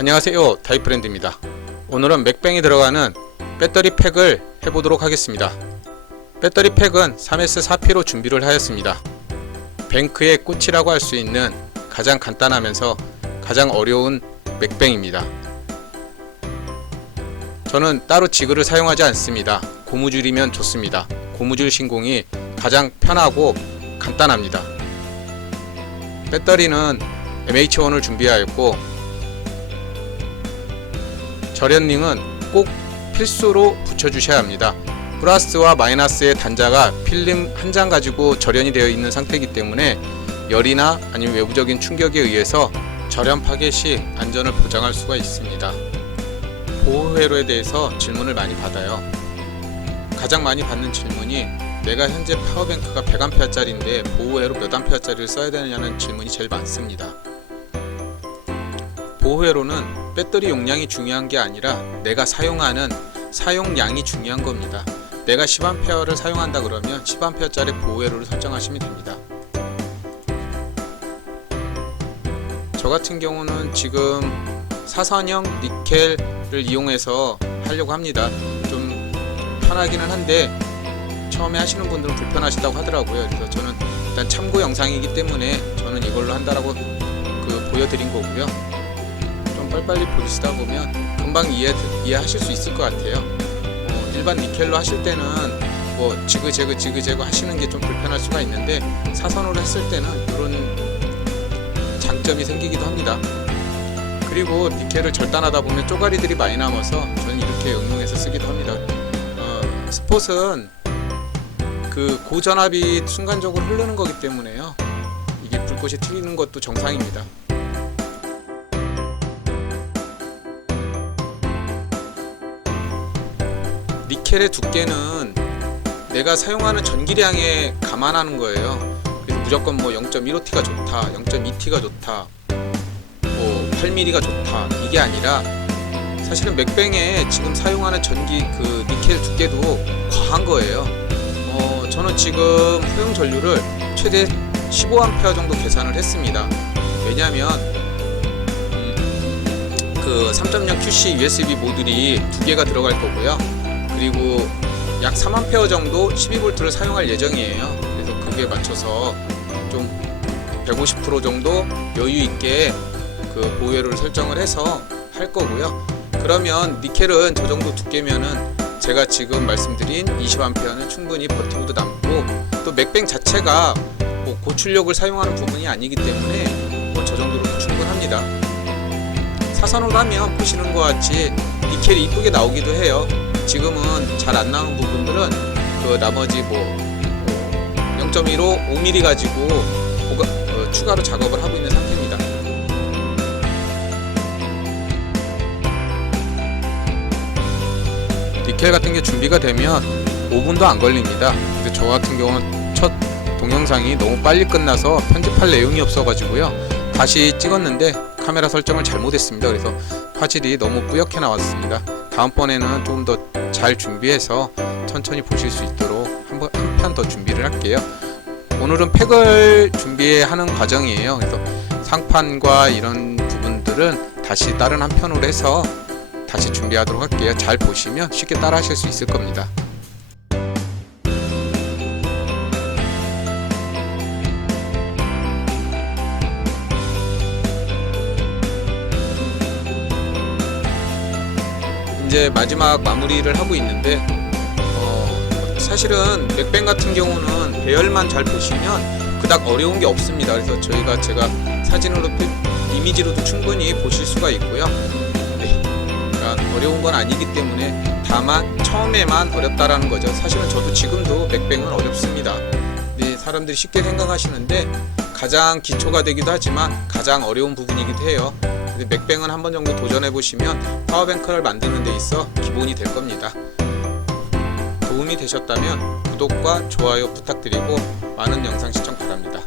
안녕하세요. 다이프랜드입니다. 오늘은 맥뱅이 들어가는 배터리 팩을 해보도록 하겠습니다. 배터리 팩은 3S4P로 준비를 하였습니다. 뱅크의 꽃이라고 할 수 있는 가장 간단하면서 가장 어려운 맥뱅입니다. 저는 따로 지그를 사용하지 않습니다. 고무줄이면 좋습니다. 고무줄 신공이 가장 편하고 간단합니다. 배터리는 MH1을 준비하였고 절연링은 꼭 필수로 붙여주셔야 합니다. 플러스와 마이너스의 단자가 필름 한 장 가지고 절연이 되어 있는 상태이기 때문에 열이나 아니면 외부적인 충격에 의해서 절연 파괴 시 안전을 보장할 수가 있습니다. 보호 회로에 대해서 질문을 많이 받아요. 가장 많이 받는 질문이 내가 현재 파워뱅크가 100A짜리인데 보호 회로 몇 A짜리를 써야 되느냐는 질문이 제일 많습니다. 보호회로는 배터리 용량이 중요한 게 아니라 내가 사용하는 사용량이 중요한 겁니다. 내가 10A를 사용한다 그러면 10A짜리 보호회로를 설정하시면 됩니다. 저 같은 경우는 지금 사선형 니켈을 이용해서 하려고 합니다. 좀 편하기는 한데 처음에 하시는 분들은 불편하시다고 하더라고요. 그래서 저는 일단 참고 영상이기 때문에 저는 이걸로 한다라고 그 보여드린 거고요. 좀 빨리빨리 보시다 보면 금방 이해 이해하실 수 있을 것 같아요. 어, 일반 니켈로 하실 때는 뭐 지그재그 지그재그 하시는 게 좀 불편할 수가 있는데 사선으로 했을 때는 이런 장점이 생기기도 합니다. 그리고 니켈을 절단하다 보면 쪼가리들이 많이 남아서 저는 이렇게 응용해서 쓰기도 합니다. 어, 스폿은 그 고전압이 순간적으로 흐르는 거기 때문에요. 이게 불꽃이 튀는 것도 정상입니다. 니켈의 두께는 내가 사용하는 전기량에 감안하는 거예요. 무조건 뭐 0.15T가 좋다, 0.2T가 좋다, 뭐 8mm가 좋다 이게 아니라 사실은 맥뱅에 지금 사용하는 전기 그 니켈 두께도 과한 거예요. 어, 저는 지금 소형 전류를 최대 15A 정도 계산을 했습니다. 왜냐하면 음, 그3.0 QC USB 모듈이 두 개가 들어갈 거고요. 그리고 약 3A 정도 12V를 사용할 예정이에요. 그래서 그게 맞춰서 좀 150% 정도 여유 있게 그 보호회로를 설정을 해서 할 거고요. 그러면 니켈은 저 정도 두께면은 제가 지금 말씀드린 20A는 충분히 버티고도 남고 또 맥뱅 자체가 뭐 고출력을 사용하는 부분이 아니기 때문에 뭐 저 정도로 충분합니다. 사선으로 하면 보시는 것 같이 니켈이 이쁘게 나오기도 해요. 지금은 잘 안 나오는 부분들은 그 나머지 뭐 0.15, 5mm 가지고 어, 추가로 작업을 하고 있는 상태입니다. 니켈 같은 게 준비가 되면 5분도 안 걸립니다. 근데 저 같은 경우는 첫 동영상이 너무 빨리 끝나서 편집할 내용이 없어가지고요. 다시 찍었는데 카메라 설정을 잘못했습니다. 그래서 화질이 너무 뿌옇게 나왔습니다. 다음번에는 조금 더 잘 준비해서 천천히 보실 수 있도록 한편 더 준비를 할게요. 오늘은 팩을 준비하는 과정이에요. 그래서 상판과 이런 부분들은 다시 다른 한 편으로 해서 다시 준비하도록 할게요. 잘 보시면 쉽게 따라 하실 수 있을 겁니다. 이제 마지막 마무리를 하고 있는데 어, 사실은 맥뱅 같은 경우는 배열만 잘 보시면 그닥 어려운 게 없습니다. 그래서 저희가 제가 사진으로 이미지로도 충분히 보실 수가 있고요. 네, 그러니까 어려운 건 아니기 때문에 다만 처음에만 어렵다라는 거죠. 사실은 저도 지금도 맥뱅은 어렵습니다. 근데 사람들이 쉽게 생각하시는데 가장 기초가 되기도 하지만 가장 어려운 부분이기도 해요. 근데 맥뱅은 한 번 정도 도전해 보시면 파워뱅크를 만드는 데 있어 기본이 될 겁니다. 도움이 되셨다면 구독과 좋아요 부탁드리고 많은 영상 시청 바랍니다.